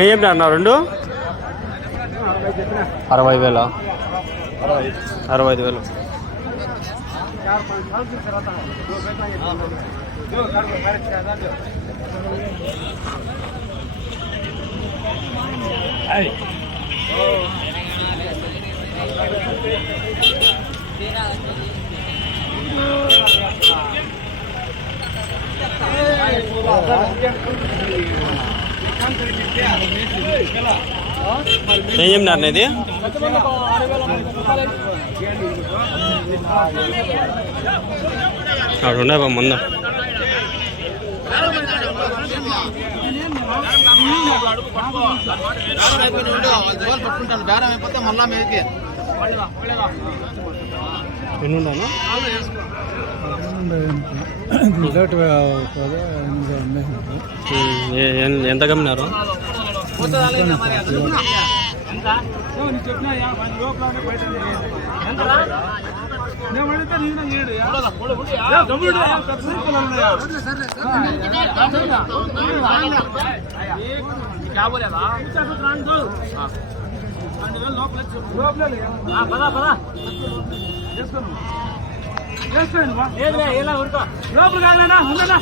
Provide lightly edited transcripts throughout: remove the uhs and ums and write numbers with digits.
ఏం చెప్పినా అన్న రెండు 60,000 65,000. ఏం చెప్పినారు ఇది? అక్కడ ఉన్నాయి ముందు ఎన్నుండాను ఎంత కమ్మినారు? లోపల కాగలనా ఉందనా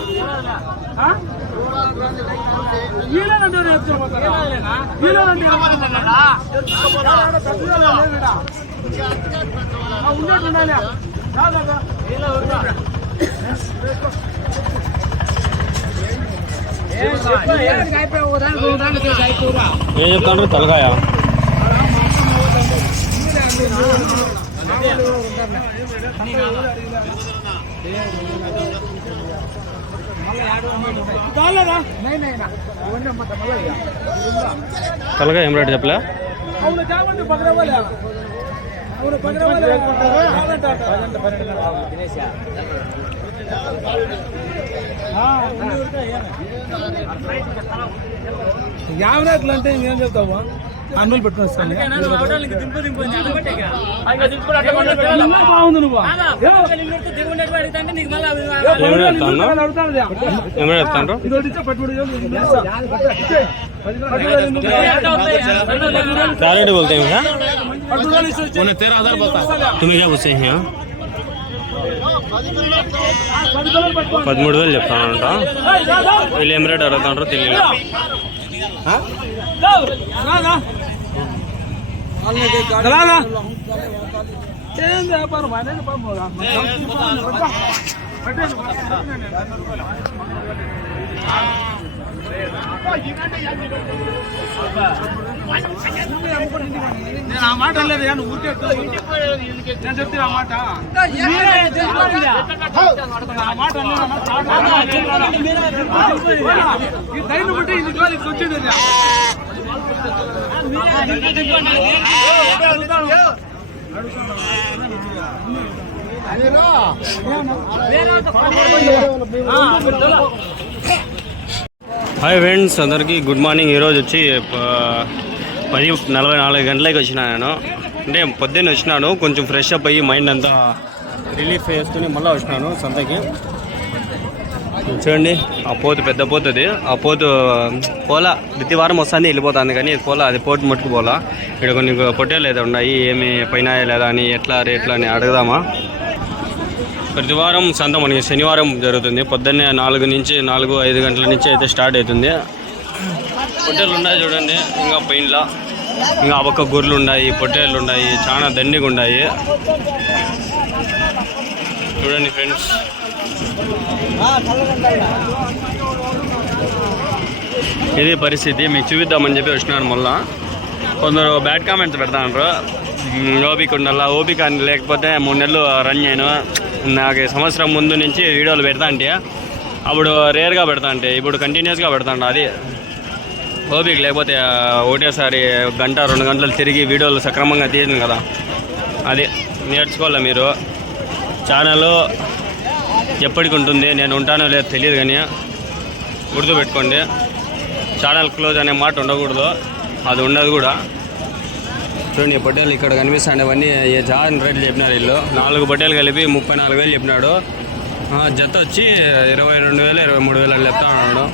ఏం చెప్తాను తలకాయ తలకాయ ఏం రేటు చెప్పలే? యావరేట్లు అంటే ఏం చెప్తావా? అన్నులు పెట్టుకుని బాగుంది నువ్వు क्या रेट बोलते हैं भैया? 13,000 बोलता है। तुम्हें क्या पूछे हैं? 13,000 చెప్తానంట. వీళ్ళు ఏం రేట్ అడుగుతాంటారో తెలియదు. వ్యాపారం నేను ఆ మాట లేదు ఊరికే నేను చెప్తే ఆ మాట ఈ టైం బట్టి ఇది వచ్చింది హాయ్ ఫ్రెండ్స్, అందరికీ గుడ్ మార్నింగ్. ఈరోజు వచ్చి 10:44 గంటలకి వచ్చినా నేను. అంటే పొద్దున్న వచ్చినాను, కొంచెం ఫ్రెష్ అప్ అయ్యి మైండ్ అంతా రిలీఫ్ చేసుకుని మళ్ళీ వచ్చినాను సంతకి. చూడండి, ఆ పోతు పెద్ద పోతుంది. ఆ పోతు పోలా ప్రతి వారం వస్తుంది వెళ్ళిపోతుంది, కానీ పోలా అది పోటు మట్టుకు పోలా. ఇక్కడ కొన్ని పొట్టేలు అయితే ఉన్నాయి, ఏమి పైన లేదా అని ఎట్లా రేట్లు అని అడుగుదామా. ప్రతి వారం సంత మనకి శనివారం జరుగుతుంది. పొద్దున్నే 4-5 గంటల నుంచి అయితే స్టార్ట్ అవుతుంది. పొట్టేలు ఉన్నాయి చూడండి, ఇంకా పైన్లా ఇంకా ఆ పక్క గొర్రెలు ఉన్నాయి, పొట్టేళ్ళు ఉన్నాయి, చాలా దండిగా ఉన్నాయి చూడండి ఫ్రెండ్స్. ఇది పరిస్థితి, మీకు చూపిద్దామని చెప్పి వచ్చినాను. మళ్ళా కొందరు బ్యాడ్ కామెంట్స్ పెడతాంటారు, ఓపిక ఉండాలా, ఓపిక లేకపోతే 3 నెలలు రన్ చేయను. నాకు సంవత్సరం ముందు నుంచి వీడియోలు పెడతా అంటే అప్పుడు రేర్గా పెడతా అంటే ఇప్పుడు కంటిన్యూస్గా పెడతాంట. అది ఓపిక లేకపోతే ఒకటేసారి 1-2 గంటలు తిరిగి వీడియోలు సక్రమంగా తీయను కదా. అది నేర్చుకోవాలి మీరు. ఛానల్ ఎప్పటికి ఉంటుంది, నేను ఉంటానో లేదో తెలియదు, కానీ గుర్తుపెట్టుకోండి, ఛానల్ క్లోజ్ అనే మాట ఉండకూడదు, అది ఉండదు కూడా. చూడండి, పొట్టేలు ఇక్కడ కనిపిస్తాండి, అవన్నీ చాలా రేట్లు చెప్పినారు వీళ్ళు. 4 పొట్టేలు కలిపి 34,000 చెప్పినాడు. జత వచ్చి 22,000 23,000 అని చెప్తా ఉన్నాడు.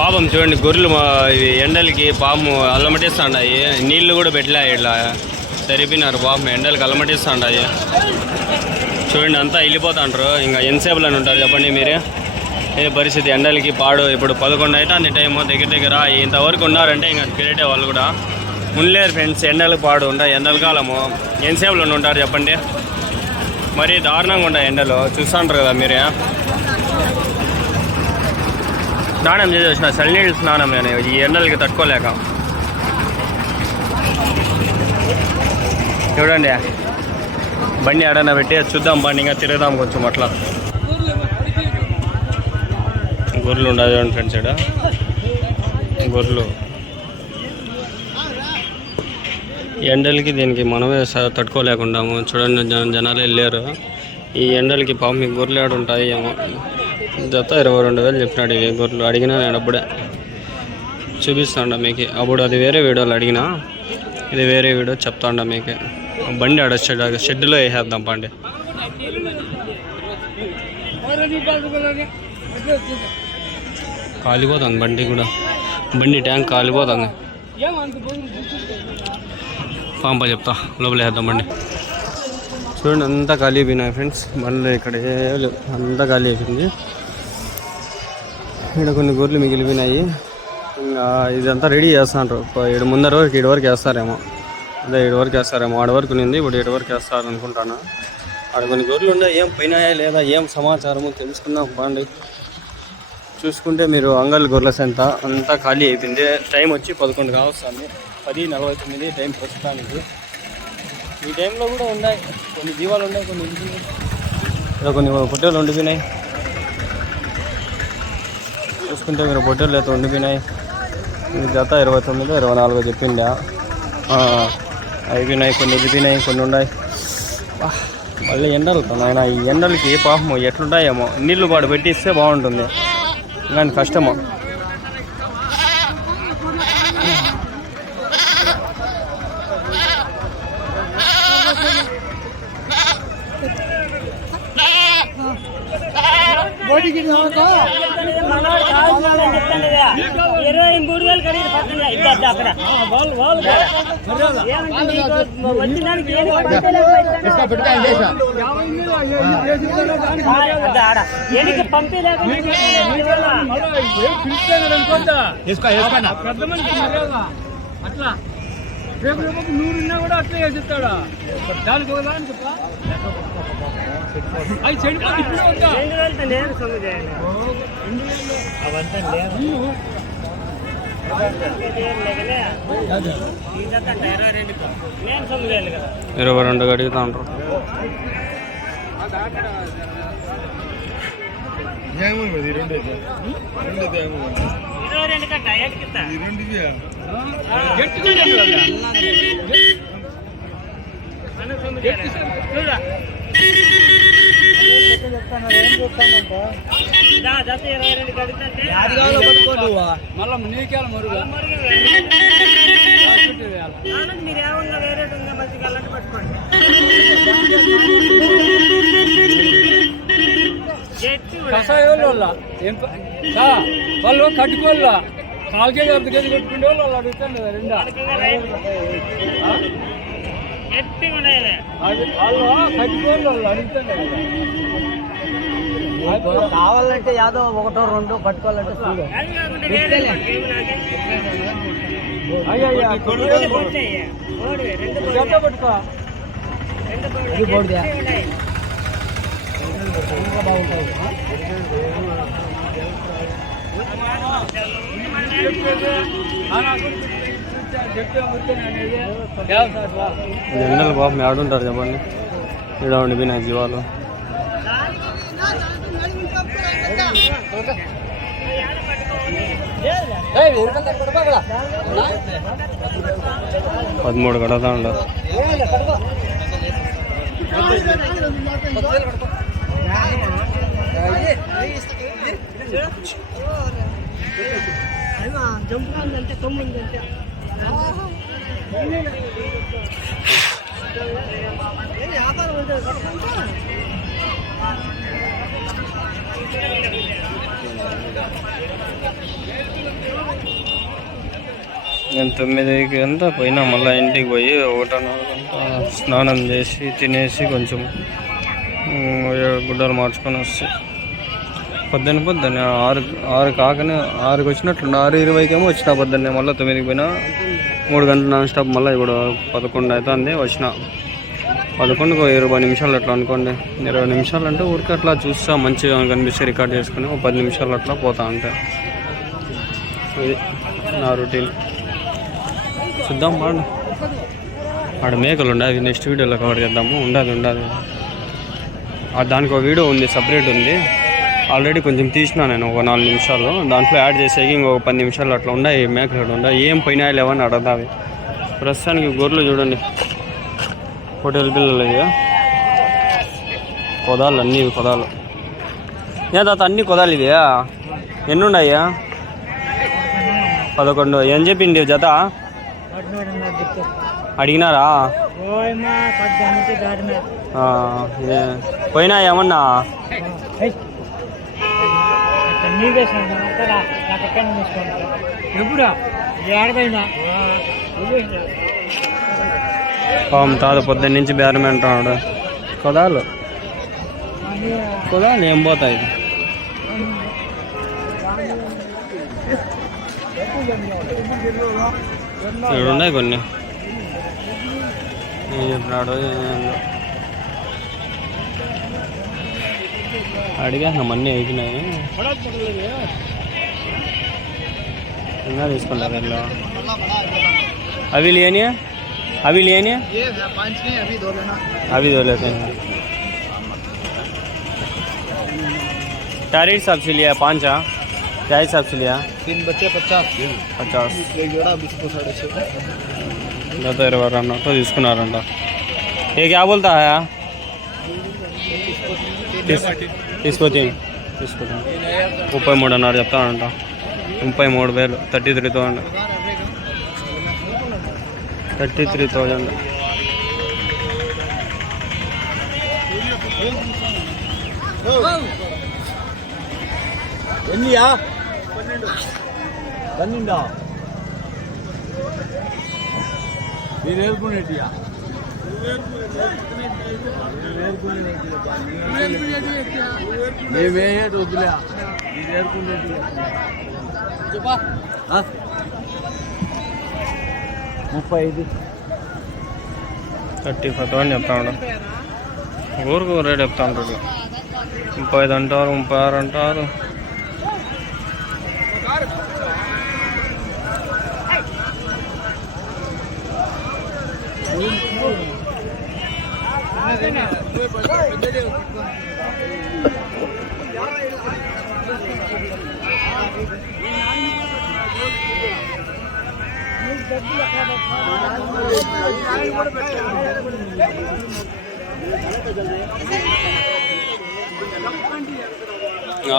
పాపం చూడండి గొర్రెలు ఇవి ఎండలకి పాపం అల్లమటిస్తాయి, నీళ్లు కూడా పెట్టలే ఇట్లా సరిపోయినారు పాపం ఎండలకి అల్లమటిస్తాయి. చూడండి అంతా వెళ్ళిపోతాంటారు, ఇంకా ఎంతసేపులు అని ఉంటారు చెప్పండి మీరే. ఏ పరిస్థితి ఎండలకి పాడు. ఇప్పుడు 11 అయితే అన్ని టైము దగ్గర ఇంతవరకు ఉన్నారంటే ఇంకా గ్రేటే వాళ్ళు కూడా. ఉండలేరు ఫ్రెండ్స్, ఎండలకు పాడు ఉంటాయి. ఎండల కాలము ఎంతసేపులు ఉంటారు చెప్పండి. మరి దారుణంగా ఉంటాయి ఎండలు, చూస్తుంటారు కదా మీరే. స్నానం చేసి వచ్చిన చల్లనీళ్ళు స్నానం నేను ఈ ఎండలకి తట్టుకోలేక. చూడండి బండి ఆడన పెట్టి చూద్దాం, బండి ఇంకా తిరుగుదాం కొంచెం అట్లా. గొర్రెలు ఉండదు చూడండి ఫ్రెండ్స్, ఇక్కడ గొర్రెలు. ఎండలకి దీనికి మనమే తట్టుకోలేకుండాము. చూడండి జనాలు వెళ్ళారు ఈ ఎండలకి. పాపం మీకు గొర్రెలు ఆడు ఉంటాయి ఏమో. జత 22,000 చెప్పినాడు ఇవి గొర్రెలు. అడిగినా నేను అప్పుడే చూపిస్తాండ మీకు. అప్పుడు అది వేరే వీడియోలు అడిగినా, ఇది వేరే వీడియో చెప్తాండ మీకు. బండి ఆడ షెడ్లో వేసేద్దాం పండి. కాలిపోతుంది బండి కూడా, బండి ట్యాంక్ కాలిపోతుంది. పాంప చెప్తా లోపల వేద్దాం బండి. చూడండి అంతా ఖాళీ అయిపోయినాయి ఫ్రెండ్స్, బండ్లు ఇక్కడ లేవు, అంతా ఖాళీ అయిపోయింది. ఇక్కడ కొన్ని గొర్రెలు మిగిలిపోయినాయి. ఇంకా ఇదంతా రెడీ చేస్తాంటారు. 7 ముందర వరకు 7 వరకు వేస్తారేమో, అదే 7 వరకు వేస్తారేమో. ఆడ వరకు ఉంది, ఇప్పుడు 7 వరకు వేస్తారు అనుకుంటాను. ఆడ కొన్ని గొర్రెలు ఉన్నాయి, ఏం పోయినాయా లేదా ఏం సమాచారము తెలుసుకుందాం బాండి. చూసుకుంటే మీరు అంగల్ గొర్రెల సంత అంతా ఖాళీ అయిపోయింది. టైం వచ్చి 11 కావస్తుంది, 10:49 టైం ప్రస్తుతానికి. ఈ టైంలో కూడా ఉన్నాయి కొన్ని జీవాలు ఉన్నాయి, కొన్ని ఉండిపోయినాయి. ఇక్కడ కొన్ని పొట్టేలు ఉండిపోయినాయి. చూసుకుంటే మీరు పొట్టేలు అయితే ఉండిపోయినాయి. ఈ జత 29, 24 చెప్పిండా. అయిపోయినాయి, కొన్ని వెళ్ళిపోయినాయి, కొన్ని ఉన్నాయి. మళ్ళీ ఎండలు ఆయన ఈ ఎండలకి పాపము ఎట్లుంటాయేమో. నీళ్లు పాడు పెట్టిస్తే బాగుంటుంది, కానీ కష్టము. అట్లా రేపు 100 ఉన్నా కూడా అట్లే వేసిస్తాడా. దానికి ఒకదాని చెప్పా అవి చెడిపోయి ఇప్పుడు అవంతా 22 అడుగుతా ఉంటారు. మళ్ళా నీకేళ మరుగు కషాయోళ్ళు వాళ్ళు కట్టుకోళ్ళ 4 కేజీ 10 కేజీ కొట్టుకునే వాళ్ళు అడుగుతాను కదా. 2 వాళ్ళు కట్టుకోళ్ళు వాళ్ళు అడుగుతాను కదా. కావాలంటే యాదో 1 2 పట్టుకోవాలంటే పట్టుకో బాగుంటాయి. ఎండలు పాపం ఆడుంటారు చెప్పండి. ఇక్కడ ఉండిపోయినాయి జీవాలు. పదమూడు కడతా ఉండదు. జంపుకుందంటే 9 గంటల వ్యాపారం ఉంటుంది. నేను 9కి అంతా పోయినా, మళ్ళీ ఇంటికి పోయి 1:30 స్నానం చేసి తినేసి కొంచెం గుడ్డలు మార్చుకొని వస్తాయి. పొద్దున్న 6 కాకనే 6కి వచ్చినట్లుండి 6:20కి ఏమో వచ్చిన పొద్దున్నే. మళ్ళీ 9కి పోయినా 3 గంటలు నాన్ స్టాప్. మళ్ళీ ఇప్పుడు 11 అవుతుంది వచ్చిన. 11కు 20 నిమిషాలు అట్లా అనుకోండి. 20 నిమిషాలు అంటే ఊరికి అట్లా చూస్తా, మంచిగా కనిపిస్తే రికార్డ్ చేసుకుని 10 నిమిషాలు అట్లా పోతా అంతే. ఇది నా రొటీన్. చూద్దాం బాగుండు. ఆడ మేకలు ఉండే, అది నెక్స్ట్ వీడియోలో కవర్ చేద్దాము. ఉండదు దానికి ఒక వీడియో ఉంది, సపరేట్ ఉంది. ఆల్రెడీ కొంచెం తీసినా నేను, ఒక 4 నిమిషాలు. దాంట్లో యాడ్ చేసేకి ఇంకొక 10 నిమిషాలు అట్లా ఉన్నాయి. మేకలు ఉన్నాయి, ఏం పోయినాయి లేవని అడగదా అవి. ప్రస్తుతానికి గొర్రెలు చూడండి, హోటల్ పిల్లలు ఇక కొదాలు, అన్నీ ఇవి కొదాలు. ఏ తాత అన్నీ కొదాలు ఇవి ఎన్ని ఉన్నాయా? 11. ఏం చెప్పింది జత అడిగినారా? పోయినా ఏమన్నా? తాత పొద్దున్న నుంచి బేరం అంటున్నాడు. కొదాలు ఏం పోతాయి? ఇక్కడ ఉన్నాయి కొన్ని. చెప్పినాడు అడిగాను, అన్నీ అయిపోయినాయి. ఇంకా తీసుకున్నారు వీళ్ళు. అవి లేని अभी दो लेते हैं। क्या रेट हिसाब से लिया? 5 क्या हिसाब से लिया? 3 बच्चे 50 एक जोड़ा 20 को 6.5 गत 20 అన్నట్టు తీసుకున్నారంట. ये क्या बोलता है? తీసుకొని 33 అన్నారు చెప్తానంట. 33,000 33,000 33,000. ఎన్నియా? 12 మీరు ఏర్కొనేటియా? మేమే వద్దులే, మీరు ఏర్కొనేటియా? 35 35,000 చెప్తా ఉంటాడు. ఊరికి రేట్ చెప్తా ఉంటాడు. 35 అంటారు, 36 అంటారు.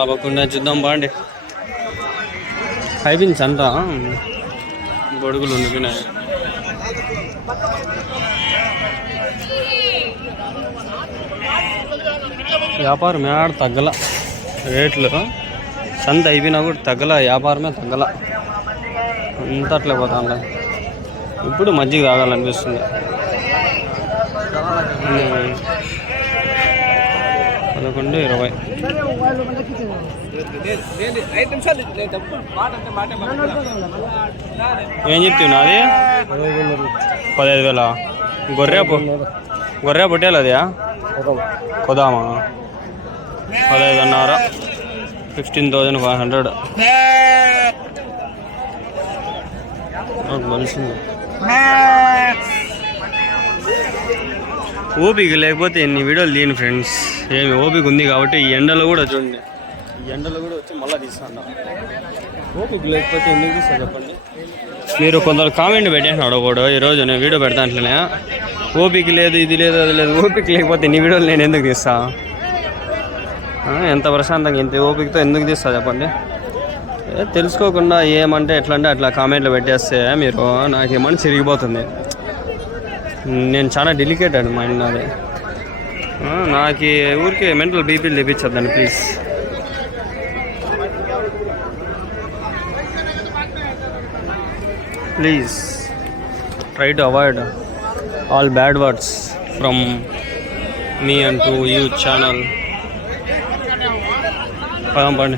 అవ్వకుండా చూద్దాం బాండి. అయిపోయింది అంతా, గొడుగులు ఉండిపోయినాయి. వ్యాపారం ఏడ తగ్గల, రేట్లు సంత అయిపోయినా కూడా తగ్గల, వ్యాపారమే తగ్గల, అంతా అట్లే పోతా ఉండ. ఇప్పుడు మజ్జిగ తాగాలనిపిస్తుంది. 11:20. ఏం చెప్తావు నాది? 15,000. గొర్రె పొట్టేలు అది కొదామా? 15,500. 15,500 మనిషింది. ఓపిక లేకపోతే ఎన్ని వీడియోలు తీయను ఫ్రెండ్స్. ఏమి ఓపిక ఉంది కాబట్టి ఈ ఎండలో కూడా చూడండి, ఈ ఎండలో కూడా వచ్చి మళ్ళీ తీస్తాను. ఓపిక లేకపోతే ఎందుకు తీస్తా చెప్పండి? మీరు కొందరు కామెంట్ పెట్టేసినాడు ఒకడు, ఈరోజు నేను వీడియో పెడతా అట్లనే, ఓపిక లేదు, ఇది లేదు, అది లేదు. ఓపిక లేకపోతే ఇన్ని వీడియోలు నేను ఎందుకు తీస్తా? ఎంత ప్రశాంతంగా ఇంత ఓపికతో ఎందుకు తీస్తా చెప్పండి? తెలుసుకోకుండా ఏమంటే ఎట్లా అంటే అట్లా కామెంట్లు పెట్టేస్తే మీరు నాకేమని చిరిగిపోతుంది. నేను చాలా డెలికేటెడ్ మైండ్ నాది. నాకు ఊరికి మెంటల్ బీపీలు తెప్పించద్దండి please. Please try to avoid all bad words from మీ అండ్ టు యూ ఛానల్. పదం పండి.